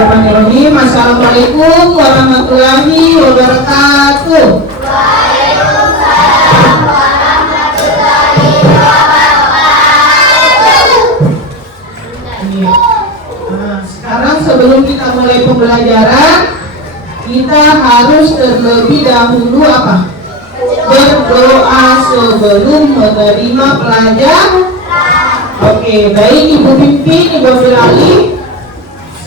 Bismillahirrahmanirrahim. Assalamualaikum warahmatullahi wabarakatuh. Waalaikumsalam warahmatullahi wabarakatuh. Sekarang sebelum kita mulai pembelajaran, kita harus terlebih dahulu apa? Berdoa sebelum menerima pelajaran. Oke, baik Ibu Pimpin, Ibu Firali.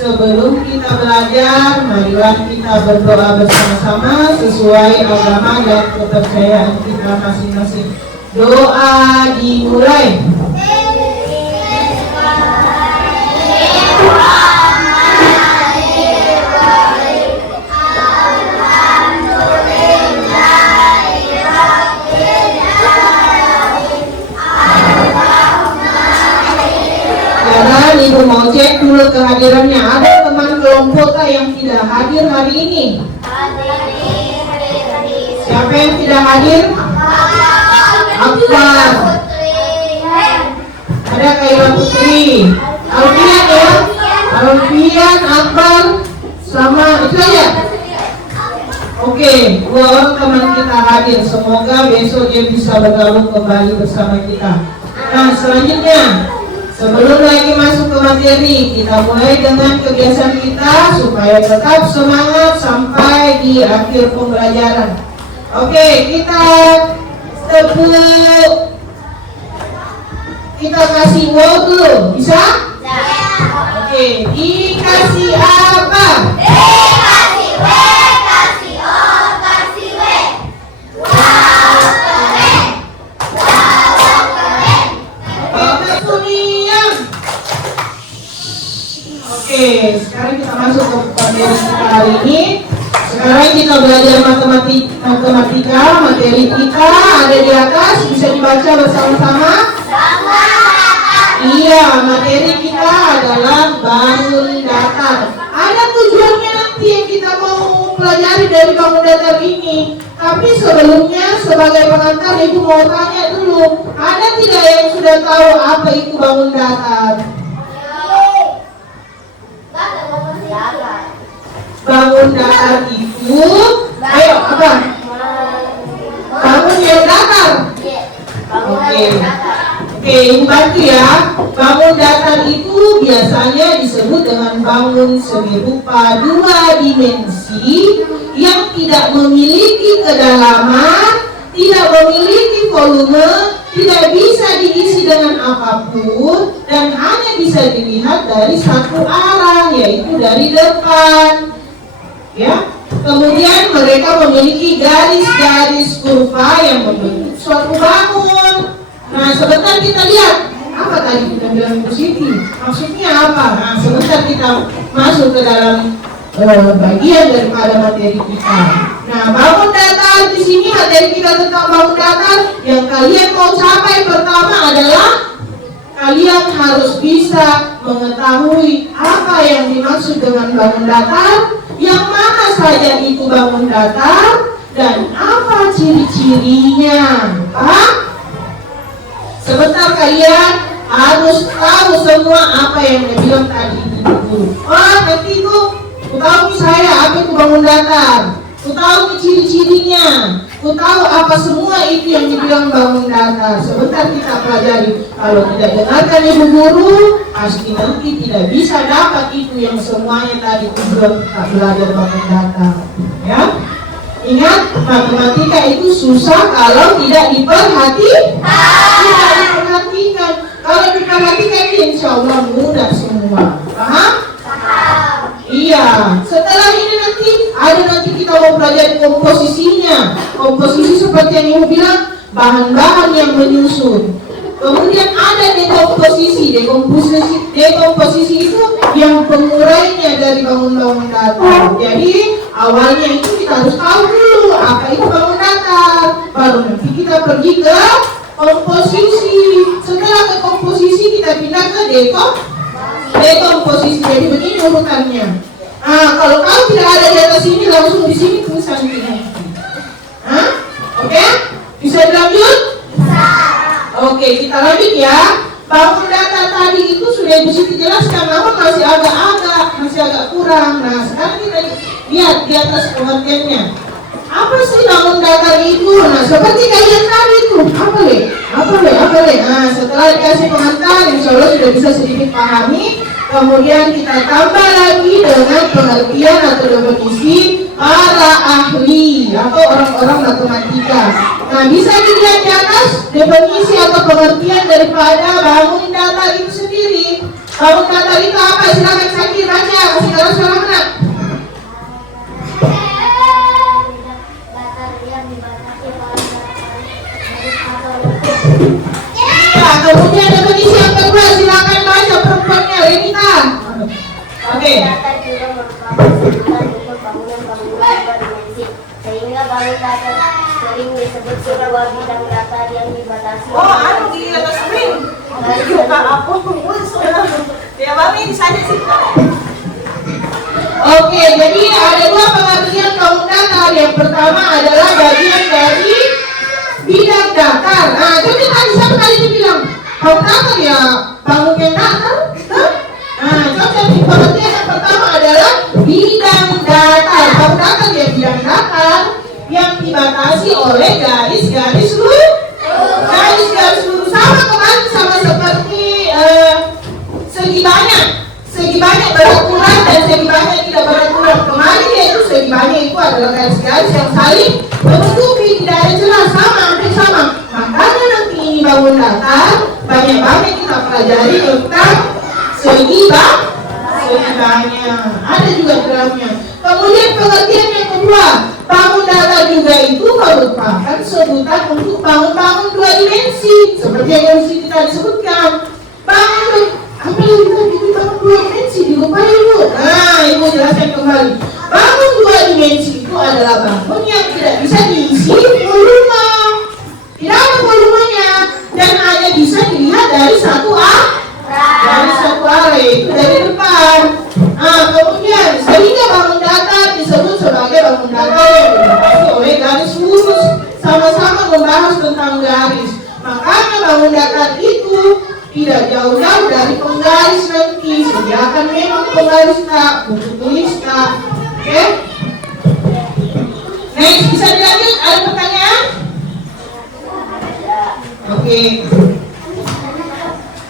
Sebelum kita belajar, marilah kita berdoa bersama-sama sesuai agama dan kepercayaan kita masing-masing. Doa dimulai. Ibu mau cek dulu kehadirannya. Ada teman kelompok yang tidak hadir hari ini? Siapa yang tidak hadir? Akbar. Ada Kaila Putri. Alfian ya? Alfian, Akbar, sama itu aja. Oke, dua orang teman kita hadir. Semoga besok dia bisa bergabung kembali bersama kita. Nah, selanjutnya, sebelum lagi masuk ke materi, kita mulai dengan kebiasaan kita supaya tetap semangat sampai di akhir pembelajaran. Oke, kita tepuk. Kita kasih wow dulu, bisa? Oke, dikasih apa? Dikasih W, kasih O, kasih W. Wow, keren. Wow, keren. Oke, Suniang. Oke, sekarang kita masuk ke materi kita hari ini. Sekarang kita belajar matematika. Materi kita ada di atas, bisa dibaca bersama-sama. Iya, materi kita adalah bangun datar. Ada tujuannya nanti yang kita mau pelajari dari bangun datar ini. Tapi sebelumnya sebagai pengantar, Ibu mau tanya dulu, ada tidak yang sudah tahu apa itu bangun datar? Bangun datar itu, ayo apa? Bangun yang datar. Oke, Ibu bantu ya. Bangun datar itu biasanya disebut dengan bangun semi rupa dua dimensi yang tidak memiliki kedalaman, tidak memiliki volume, tidak bisa diisi dengan apapun, dan hanya bisa dilihat dari satu arah, yaitu dari depan. Ya. Kemudian mereka memiliki garis-garis kurva yang membentuk suatu bangun. Nah, sebentar kita lihat apa tadi kita bilang positif. Maksudnya apa? Nah, sebentar kita masuk ke dalam bagian daripada materi kita. Nah, bangun datar di sini materi kita tentang bangun datar. Yang kalian mau capai pertama adalah kalian harus bisa mengetahui apa yang dimaksud dengan bangun datar, yang mana saja itu bangun datar, dan apa ciri-cirinya. Sebentar kalian harus tahu semua apa yang dia bilang tadi itu. Nanti itu ku tahu saya apa itu bangun datar, ku tahu ciri-cirinya, ku tahu apa semua itu yang dibilang bangun datar. Sebentar kita pelajari. Kalau tidak dengarkan Ibu Guru, pasti nanti tidak bisa dapat itu yang semuanya tadi tujuan kita belajar bangun datar. Ya. Ingat, matematika itu susah kalau tidak diperhatikan. Kalau diperhatikan, insya Allah mudah semua. Paham? Iya. Setelah ini nanti kita mau pelajari komposisinya. Komposisi seperti yang Ibu bilang, bahan-bahan yang menyusun. Kemudian ada dekomposisi. Dekomposisi itu yang pengurainya dari bangun-bangun datar. Jadi awalnya itu kita harus tahu dulu apa itu bangun datar. Baru nanti kita pergi ke komposisi. Setelah ke komposisi kita pindah ke dekomposisi. Jadi begini urutannya. Nah, kalau kamu tidak ada di atas ini, langsung di sini tulisan ini. Oke? Bisa dilanjut? Bisa. Oke, kita lanjut ya. Bangun datar tadi itu sudah sudah Ibu Siti jelaskan, namun masih agak kurang. Nah, sekarang kita lihat di atas pengertiannya. Apa sih bangun datar itu? Nah, seperti kalian tadi itu, apa le? Nah, setelah dikasih pengantar, insya Allah sudah bisa sedikit pahami. Kemudian kita tambah lagi dengan pengertian atau definisi para ahli atau orang-orang matematika. Nah, bisa dilihat di atas definisi atau pengertian daripada bangun datar itu sendiri. Bangun datar itu apa? Silakan Sakir baca, kasih tahu suara anak. Nah, kemudian definisi yang kedua, silakan baca perempuannya, Renita. Oke. Datar juga merupakan sebutan untuk bangunan-bangunan berdimensi, sehingga bangun datar sering disebut sebuah bidang datar yang dibatasi. Di atas screen. Oke, jadi ada dua pengertian bangun datar. Yang pertama adalah bagian dari bidang datar. Nah, jadi tadi siapa tadi bilang bangun datar ya bangun yang datar. Nah, jadi pengertian yang pertama adalah bidang datar. Bangun datar ya bidang datar yang dibatasi oleh garis-garis lurus. Garis-garis lurus sama seperti segi banyak beraturan dan segi banyak tidak beraturan. Kemarin yaitu segi banyak itu adalah garis-garis yang saling menutupi, tidak ada celah, hampir sama. Makanya nanti ini bangun datar banyak kita pelajari tentang segi banyak. Ada juga dalamnya. Kemudian pengertian yang kedua, bangun datar juga itu merupakan sebutan untuk bangun-bangun dua dimensi, seperti yang kita disebutkan. Apa yang kita bikin bangun dua dimensi dilupain Ibu. Nah, Ibu jelaskan kembali. Bangun dua dimensi itu adalah bangun yang tidak bisa diisi volume. Tidak ada volumenya dan hanya bisa dilihat dari satu arah, itu dari depan. Nah, kemudian sehingga bangun datar disebut sebagai bangun datar yang dibatasi oleh garis lurus, sama-sama membahas tentang garis. Makanya bangun datar itu tidak jauh-jauh dari penggaris nanti. Sediakan memang penggaris tak, buku tulis tak. Oke? Next, bisa dilanjut? Ada pertanyaan? Oke.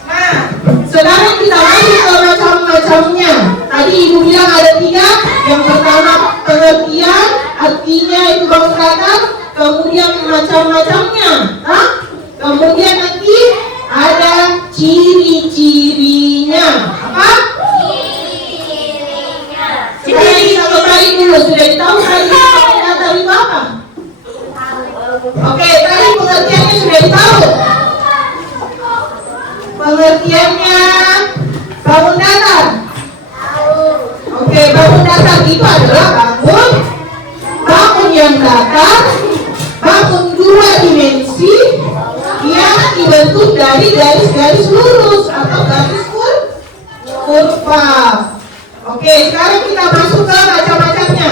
Nah, sekarang kita masuk ke macam-macamnya. Tadi Ibu bilang ada 3. Yang pertama pengertian, artinya itu bangun datar. Kemudian macam-macamnya. Kemudian nanti ada ciri-cirinya. Apa? Ciri-cirinya. Sekarang kita kembali dulu. Sudah tahu tadi bangun datar itu apa? Oke, tadi pengertiannya sudah tahu. Pengertiannya bangun datar. Oke, bangun datar itu adalah bangun yang datar, bangun dua dimensi yang dibentuk dari garis-garis lurus atau garis kurva. Oke, sekarang kita masuk ke macam-macamnya.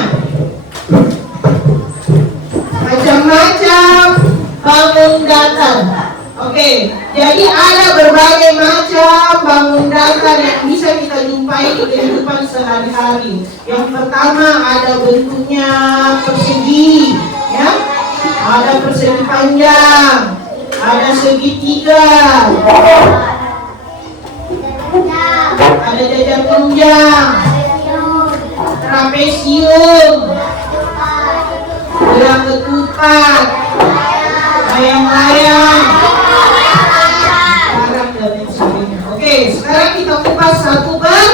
Macam-macam bangun datar. Oke, jadi ada berbagai macam bangun datar yang bisa kita jumpai di kehidupan sehari-hari. Yang pertama ada bentuknya persegi, ya. Ada persegi panjang, ada segitiga, ada jajar tunjang, trapesium, gelang ketupat, layang-layang, barang dan lain sebagainya. Oke, sekarang kita kupas satu per.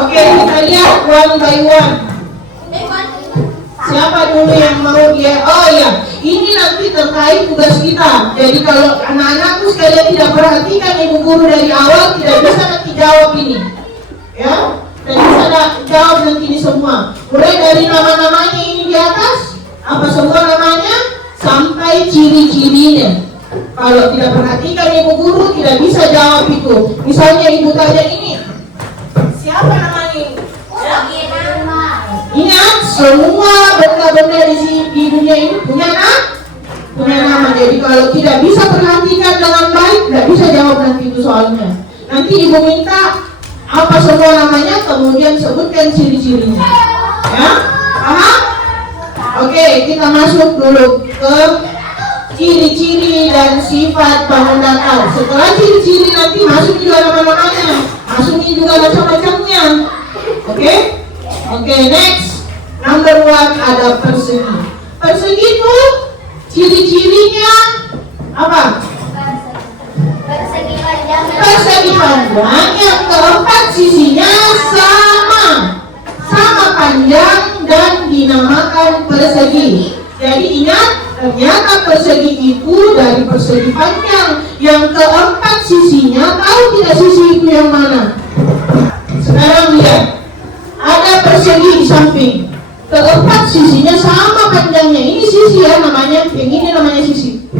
Oke, kita lihat one by one. Siapa dulu yang mau dia? Oh iya, ini nanti terkait tugas kita. Jadi kalau anak-anakku sekalian tidak perhatikan Ibu Guru dari awal, tidak bisa nanti jawab ini, ya. Dan bisa jawab nanti ini semua. Mulai dari nama-namanya ini di atas, apa semua namanya, sampai ciri-cirinya. Kalau tidak perhatikan Ibu Guru tidak bisa jawab itu. Misalnya Ibu tanya ini, siapa namanya ini? Ingat, semua benda-benda di dunia ini punya nama. Jadi kalau tidak bisa perhatikan dengan baik, tidak bisa jawab nanti itu soalnya. Nah, Nanti ibu minta apa semua namanya, kemudian sebutkan ciri-cirinya. Ya, paham? Oke, kita masuk dulu ke ciri-ciri dan sifat bangun datar. Setelah ciri-ciri nanti masuk juga nama-namanya, masukin juga macam-macamnya. Oke, next. Number 1 ada persegi. Persegi itu ciri-cirinya apa? Persegi panjang. Persegi panjang yang keempat sisinya sama panjang dan dinamakan persegi. Jadi ingat, ternyata persegi itu dari persegi panjang yang keempat sisinya. Tahu tidak sisi itu yang mana? Sekarang lihat, ada persegi di samping, keempat sisinya sama panjangnya. Ini sisi ya namanya, yang ini namanya sisi.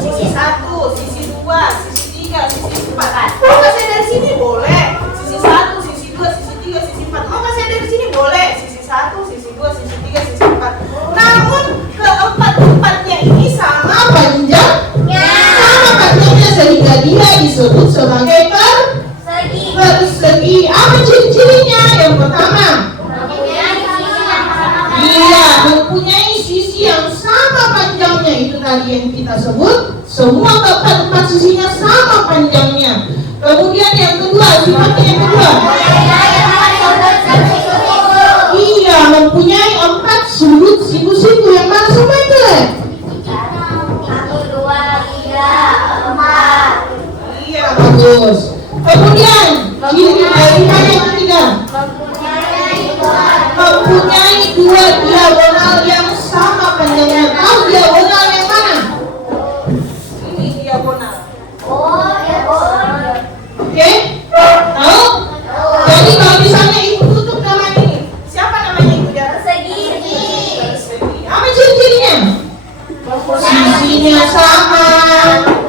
Sisi 1, sisi 2, sisi 3, sisi 4. Mau kasih dari sini boleh. Sisi 1, sisi 2, sisi 3, sisi 4. Mau kasih dari sini boleh. Sisi 1, sisi 2, sisi 3, sisi 4. Namun keempat-empatnya ini sama Panjangnya sama panjangnya, sehingga dia disebut sebagai persegi. Apa ciri-cirinya? Yang pertama, dia mempunyai sisi yang sama panjangnya. Itu tadi yang kita sebut, semua keempat sisinya sama panjangnya. Kemudian yang kedua, sifatnya yang kedua, iya, mempunyai 4 sudut siku-siku. Yang mana semua itu? 1, 2, 3, 4. Iya, bagus. Kemudian ciri dari yang ketiga, mempunyai 2 diagonal yang sama panjangnya. Tahu diagonal yang mana? ini diagonal. Oke? Tahu? Jadi kalau misalnya ibu tutup nama ini, Siapa namanya itu dia? Persegi. apa ciri-cirinya? Sisinya sama,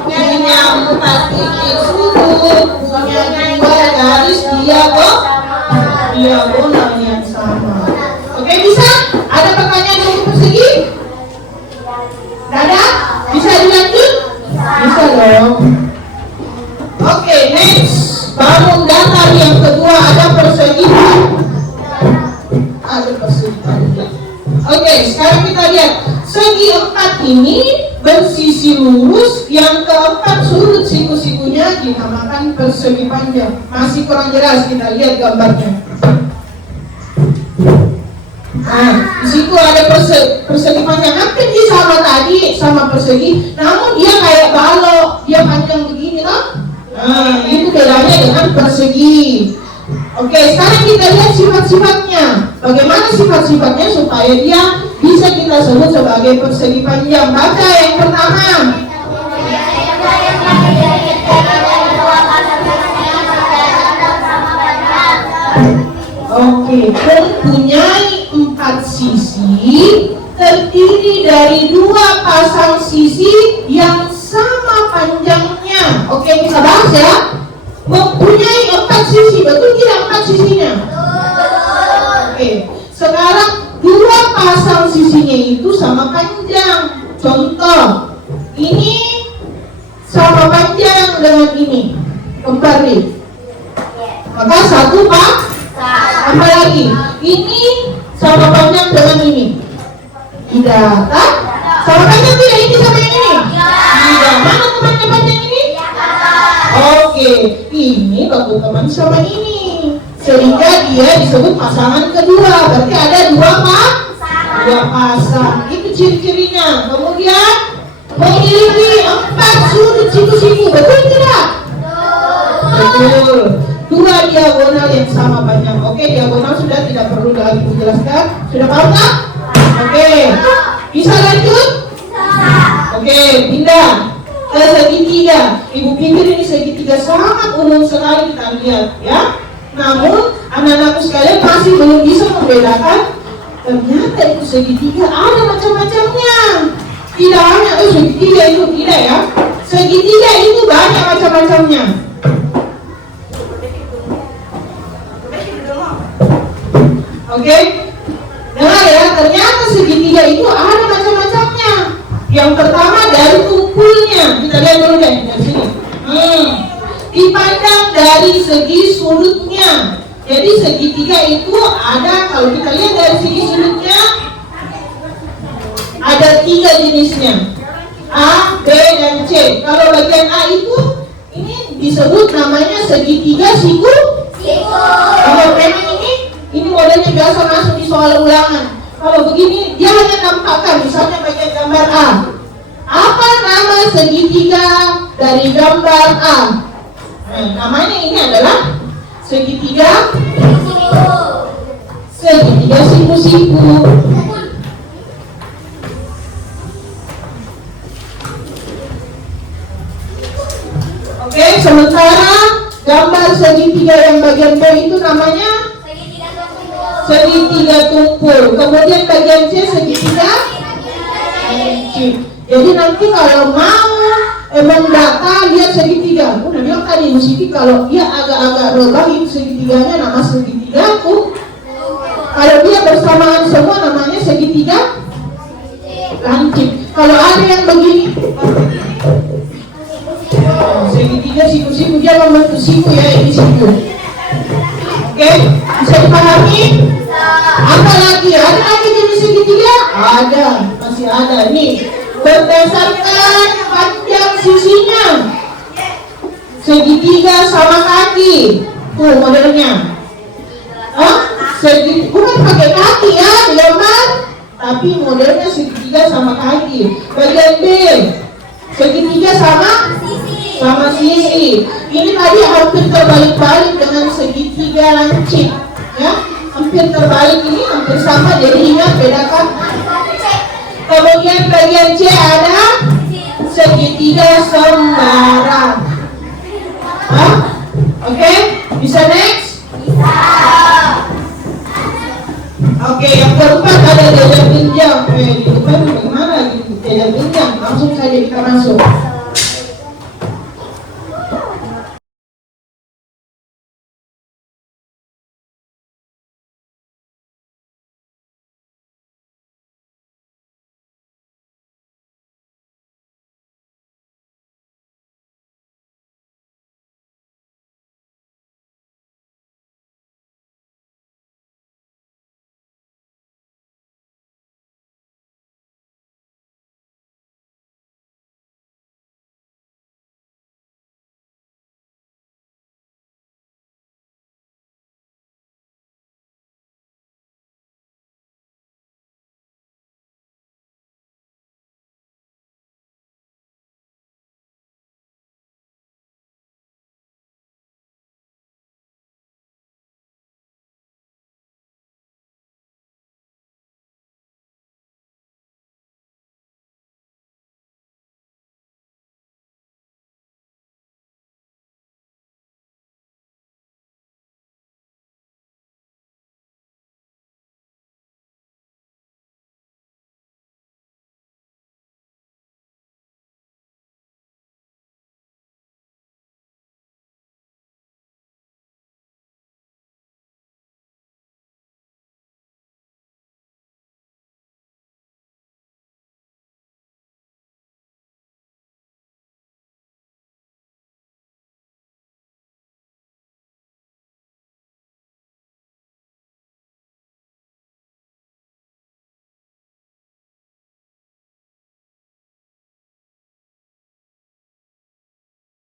punya 4 titik sudut, punya 2 garis diagonal yang sama. Oke, bisa? Ada pertanyaan untuk persegi? Tidak ada? Bisa dilanjut? Bisa dong. Oke, next. Bangun datar yang kedua ada persegi. Ada persegi panjang. Oke, sekarang kita lihat. Segi 4 ini bersisi lurus, yang keempat sudut siku-sikunya dinamakan persegi panjang. Masih kurang jelas, kita lihat gambarnya. Nah, di situ ada persegi panjang. Hampir dia sama tadi, sama persegi, namun dia kayak balok, dia panjang begini, toh? Nah, itu bedanya dengan persegi. Oke, sekarang kita lihat sifat-sifatnya. Bagaimana sifat-sifatnya supaya dia bisa kita sebut sebagai persegi panjang. Baca yang pertama. Oke, mempunyai 4 sisi, terdiri dari 2 pasang sisi yang sama panjangnya. Oke, kita bahas ya. Mempunyai 4 sisi, betul tidak 4 sisinya? Oke, sekarang 2 pasang sisinya itu sama panjang. Contoh, ini sama panjang dengan ini, kembali. Maka 1 tambah lagi, ini sama panjang dengan ini. Tidak, tak? Sama panjang tidak ini sama yang ini? Tidak. Mana temannya panjang ini? Oke, ini baku teman sama ini, sehingga dia disebut pasangan kedua. Berarti ada 2 pasang. Itu ciri-cirinya. Kemudian memiliki 4 sudut siku-siku. Betul tidak? Betul. 2 diagonal yang sama panjang. Oke, diagonal sudah tidak perlu lagi dijelaskan. Sudah paham tak? Oke, bisa lanjut? Oke, pindah ke segitiga. Ibu pikir ini segitiga sangat umum sekali kita lihat, ya. Namun anak-anakku sekalian masih belum bisa membedakan. Ternyata itu segitiga ada macam-macamnya. Tidak hanya segitiga itu tidak ya. Segitiga itu banyak macam-macamnya. Oke, dengar ya. Ternyata segitiga itu ada macam-macamnya. Yang pertama dari tumpulnya. Kita lihat dulu deh dari sini. Di dari segi sudutnya. Jadi segitiga itu ada, kalau kita lihat dari segi sudutnya, ada 3 jenisnya, A, B, dan C. Kalau bagian A itu, ini disebut namanya segitiga siku. Kalau memang ini modelnya biasa masuk di soal ulangan. Kalau begini, dia hanya nampakkan, misalnya bagian gambar A. Apa nama segitiga dari gambar A? Nah, namanya ini adalah segitiga siku-siku. Oke, sementara gambar segitiga yang bagian B itu namanya segitiga tumpul. Kemudian bagian C segitiga lancip. Jadi nanti kalau mau mendata lihat segitiga, udah bilang tadi Siti kalau dia agak-agak rebah itu segitiganya nama segitiga tuh. Kalau dia bersamaan semua namanya segitiga lancip. Kalau ada yang begini, segitiga siku-siku, dia membentuk siku ya, ini siku. Oke, bisa dipahami? Apa lagi? Ada lagi jenis segitiga? Ada, masih ada nih. Berdasarkan panjang sisinya, segitiga sama kaki. Tuh modelnya. Bukan pakai kaki ya, digambar, tapi modelnya segitiga sama kaki. Bagian B, segitiga sama sisi. Ini tadi hampir terbalik-balik dengan segitiga lancip, ya. Hampir terbalik, ini hampir sama, jadi ingat bedakan. Kemudian bagian C ada segitiga sembarang. Oke, bisa next? Bisa. Oke, yang keempat ada jajar genjang. Di depan bagaimana gitu? Jajar genjang, langsung saja kita masuk.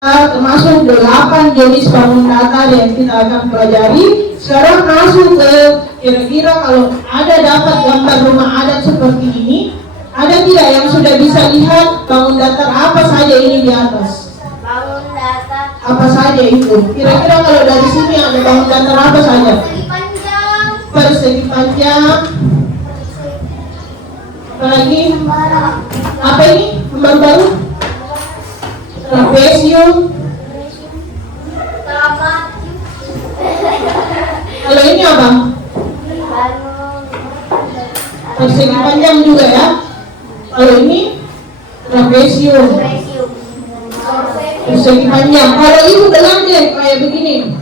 Termasuk 8 jenis bangun datar yang kita akan pelajari. Sekarang masuk ke kira-kira kalau ada dapat gambar rumah adat seperti ini, ada tidak yang sudah bisa lihat bangun datar apa saja ini di atas? Bangun datar Apa saja itu? Kira-kira kalau dari sini ada bangun datar apa saja? Persegi panjang. Apa lagi? Apa ini? Baru-baru? Trapesium. Kalau ini apa? Persegi panjang juga ya. Kalau ini trapesium. Persegi panjang. Kalau itu belanja kayak begini.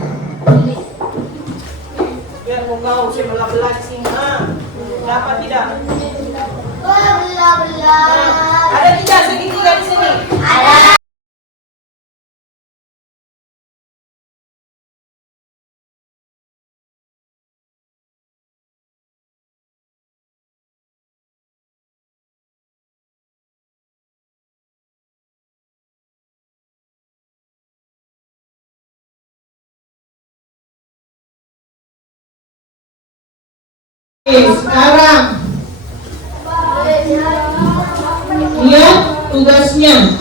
Biar kau belah-belah di sini. Dapat tidak? Ada tidak segitiga di sini? Ada. Oke, sekarang lihat tugasnya.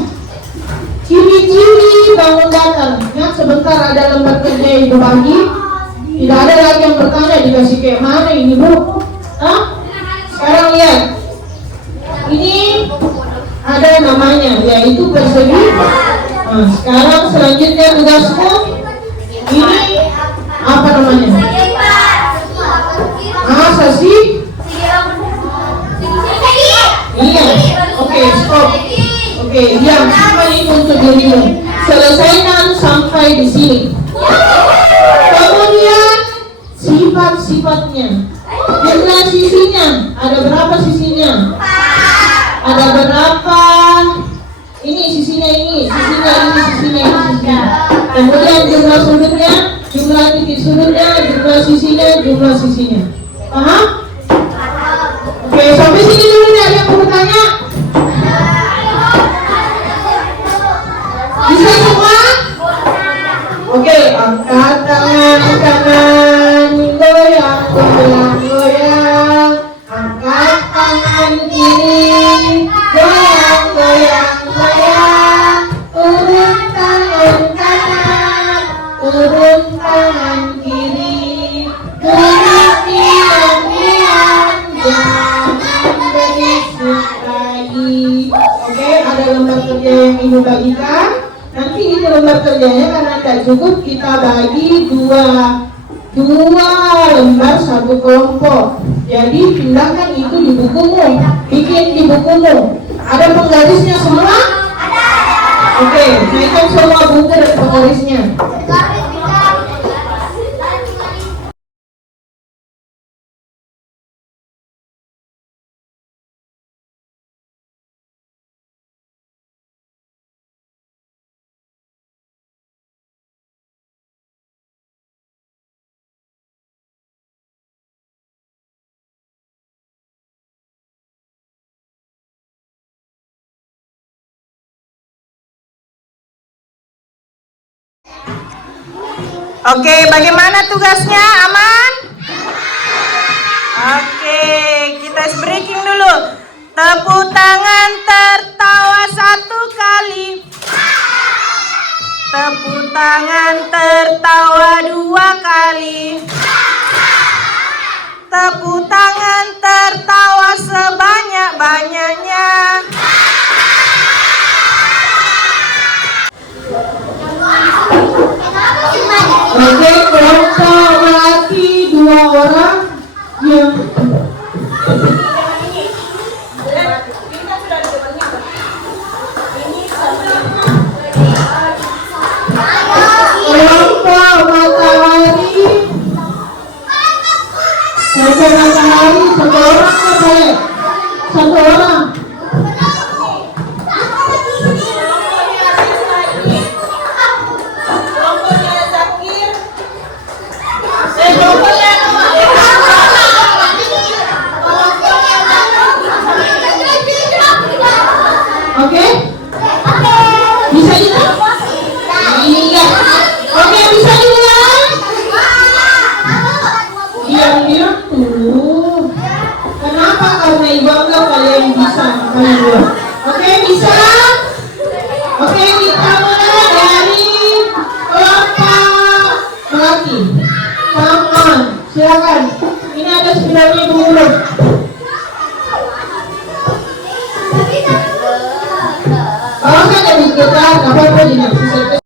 Ciri-ciri bangun datar. Ya, sebentar ada lembar kerja yang dibagi. Tidak ada lagi yang bertanya dikasih kayak mana ini Bu? Hah? Sekarang lihat. Ini ada namanya, yaitu persegi. Nah, sekarang selanjutnya tugasmu. Ini apa namanya? Masa sih? Iya. Oke, stop. Oke, diam. Semua ini untuk dirimu. Selesaikan sampai di sini. Kemudian sifat-sifatnya. Jumlah sisinya. Ada berapa sisinya? Ada berapa? Ini sisinya ini, sisinya ini, sisinya ini, sisinya. Kemudian jumlah sudutnya, jumlah titik sudutnya, jumlah sisinya. Paham? Oke, sampai sini dulu nih. Ada yang mau bertanya? Bisa semua? Oke, angkat tangan kanan, goyang, goyang, goyang. Angkat tangan kiri, goyang, goyang, goyang. Turun tangan kanan, turun tangan kiri. Gerak diam-diam, jangan berisik lagi. Oke, ada lembar kerja yang Ibu bagikan. Nanti itu lembar kerjanya karena tidak cukup, kita bagi dua lembar satu kelompok. Jadi pindahkan itu di bukumu, bikin di bukumu. Ada penggarisnya semua? Ada. Oke, naikkan semua buku dan penggarisnya. Oke, bagaimana tugasnya? Aman? Oke, kita breaking dulu. Tepuk tangan tertawa 1 kali. Tepuk tangan tertawa 2 kali. Tepuk tangan tertawa sebanyak-banyaknya. Oke, kelompok laki 2 orang yang kelompok matahari 1 orang boleh? 1 orang. Oke? Bisa juga? Iya. Oke, bisa juga? Diam-diam dulu. Kenapa? Karena Ibu anggap kalian bisa. Kalian dua. Oke, bisa? Oke, kita mulai dari kelompok laki. Tangan, silakan. Ini ada sepedanya dulu. Kalau saya ada dikit lah, nggak apa-apa jadi bisa.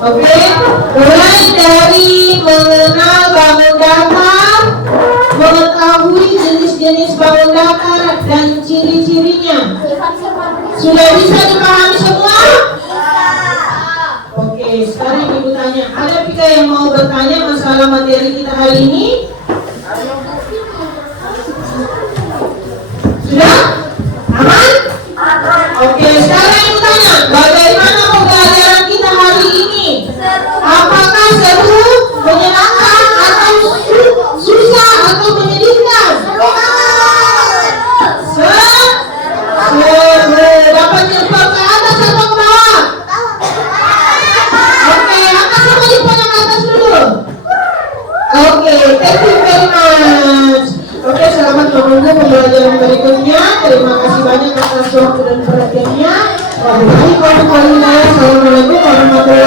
Oke, mulai dari mengenal bangun datar, mengetahui jenis-jenis bangun datar dan ciri-cirinya. Sudah bisa dipahami semua? Oke, sekarang Ibu tanya, ada pika yang mau bertanya masalah materi kita hari ini? Sudah? Aman? Oke, sekarang Ibu tanya. thank you very much. Oke, selamat menunggu pembelajaran berikutnya. Terima kasih banyak atas waktu dan perhatiannya. Wabillahi taufiq wal hidayah. Assalamualaikum warahmatullahi wabarakatuh.